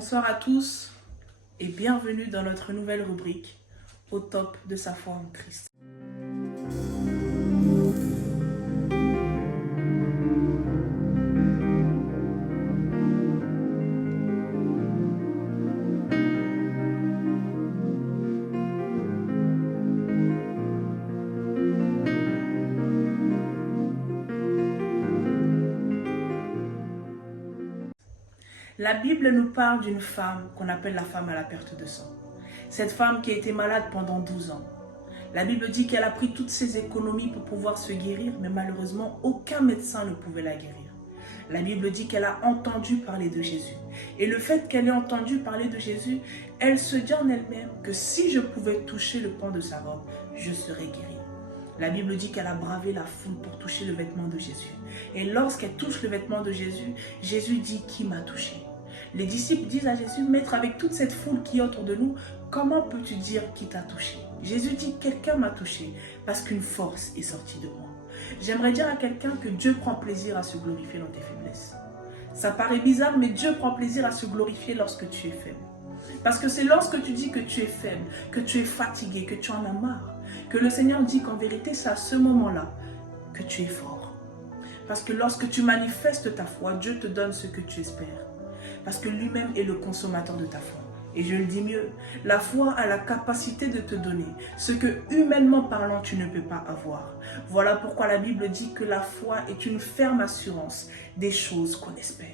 Bonsoir à tous et bienvenue dans notre nouvelle rubrique au top de sa foi en Christ. La Bible nous parle d'une femme qu'on appelle la femme à la perte de sang. Cette femme qui a été malade pendant 12 ans. La Bible dit qu'elle a pris toutes ses économies pour pouvoir se guérir, mais malheureusement, aucun médecin ne pouvait la guérir. La Bible dit qu'elle a entendu parler de Jésus. Et le fait qu'elle ait entendu parler de Jésus, elle se dit en elle-même que si je pouvais toucher le pan de sa robe, je serais guérie. La Bible dit qu'elle a bravé la foule pour toucher le vêtement de Jésus. Et lorsqu'elle touche le vêtement de Jésus, Jésus dit « Qui m'a touché ?» Les disciples disent à Jésus, Maître, avec toute cette foule qui est autour de nous, comment peux-tu dire qui t'a touché? Jésus dit, quelqu'un m'a touché parce qu'une force est sortie de moi. J'aimerais dire à quelqu'un que Dieu prend plaisir à se glorifier dans tes faiblesses. Ça paraît bizarre, mais Dieu prend plaisir à se glorifier lorsque tu es faible. Parce que c'est lorsque tu dis que tu es faible, que tu es fatigué, que tu en as marre, que le Seigneur dit qu'en vérité, c'est à ce moment-là que tu es fort. Parce que lorsque tu manifestes ta foi, Dieu te donne ce que tu espères. Parce que lui-même est le consommateur de ta foi. Et je le dis mieux, la foi a la capacité de te donner ce que humainement parlant tu ne peux pas avoir. Voilà pourquoi la Bible dit que la foi est une ferme assurance des choses qu'on espère.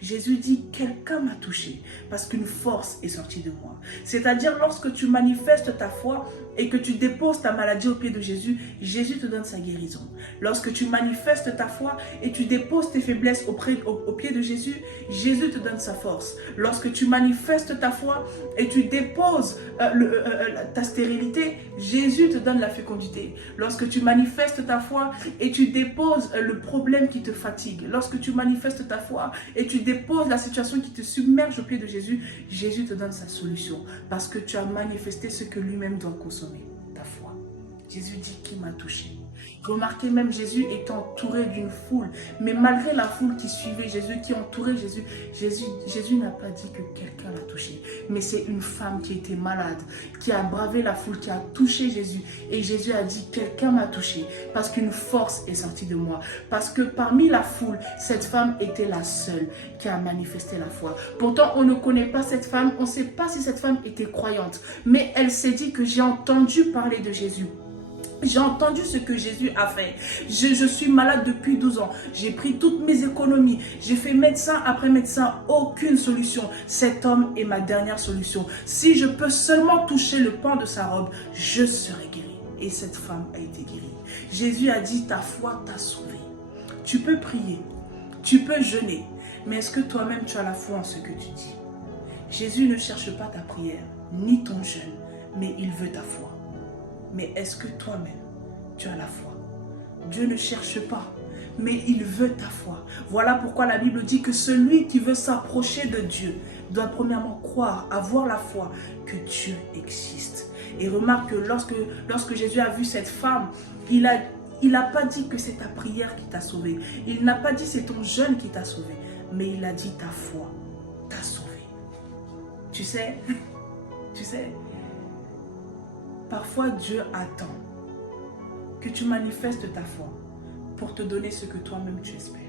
Jésus dit, quelqu'un m'a touché parce qu'une force est sortie de moi. C'est-à-dire lorsque tu manifestes ta foi et que tu déposes ta maladie au pied de Jésus, Jésus te donne sa guérison. Lorsque tu manifestes ta foi et tu déposes tes faiblesses au pied de Jésus, Jésus te donne sa force. Lorsque tu manifestes ta foi et tu déposes ta stérilité, Jésus te donne la fécondité. Lorsque tu manifestes ta foi et tu déposes le problème qui te fatigue, lorsque tu manifestes ta foi et tu déposes la situation qui te submerge au pied de Jésus, Jésus te donne sa solution parce que tu as manifesté ce que lui-même doit consommer, ta foi. Jésus dit qui m'a touché. Remarquez même Jésus est entouré d'une foule, mais malgré la foule qui suivait Jésus, qui entourait Jésus, Jésus n'a pas dit que quelqu'un l'a touché, mais c'est une femme qui était malade, qui a bravé la foule, qui a touché Jésus, et Jésus a dit quelqu'un m'a touché, parce qu'une force est sortie de moi, parce que parmi la foule, cette femme était la seule qui a manifesté la foi. Pourtant, on ne connaît pas cette femme, on ne sait pas si cette femme était croyante, mais elle s'est dit que j'ai entendu parler de Jésus. J'ai entendu ce que Jésus a fait. Je suis malade depuis 12 ans. J'ai pris toutes mes économies. J'ai fait médecin après médecin. Aucune solution. Cet homme est ma dernière solution. Si je peux seulement toucher le pan de sa robe, je serai guéri. Et cette femme a été guérie. Jésus a dit, ta foi t'a sauvé. Tu peux prier. Tu peux jeûner. Mais est-ce que toi-même tu as la foi en ce que tu dis? Jésus ne cherche pas ta prière, ni ton jeûne, mais il veut ta foi. Mais est-ce que toi-même, tu as la foi? Dieu ne cherche pas, mais il veut ta foi. Voilà pourquoi la Bible dit que celui qui veut s'approcher de Dieu doit premièrement croire, avoir la foi que Dieu existe. Et remarque que lorsque Jésus a vu cette femme, il n'a pas dit que c'est ta prière qui t'a sauvé. Il n'a pas dit c'est ton jeûne qui t'a sauvé. Mais il a dit ta foi t'a sauvé. Tu sais, parfois, Dieu attend que tu manifestes ta foi pour te donner ce que toi-même tu espères.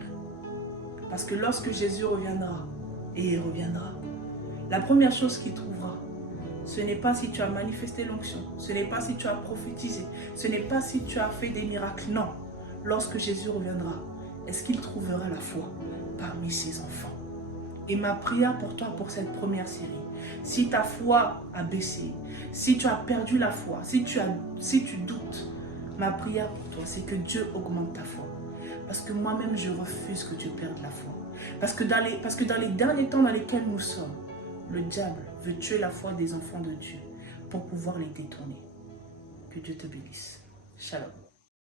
Parce que lorsque Jésus reviendra, et il reviendra, la première chose qu'il trouvera, ce n'est pas si tu as manifesté l'onction, ce n'est pas si tu as prophétisé, ce n'est pas si tu as fait des miracles. Non, lorsque Jésus reviendra, est-ce qu'il trouvera la foi parmi ses enfants? Et ma prière pour toi, pour cette première série, si ta foi a baissé, si tu as perdu la foi, si tu doutes, ma prière pour toi, c'est que Dieu augmente ta foi. Parce que moi-même, je refuse que tu perdes la foi. Parce que dans les derniers temps dans lesquels nous sommes, le diable veut tuer la foi des enfants de Dieu pour pouvoir les détourner. Que Dieu te bénisse. Shalom.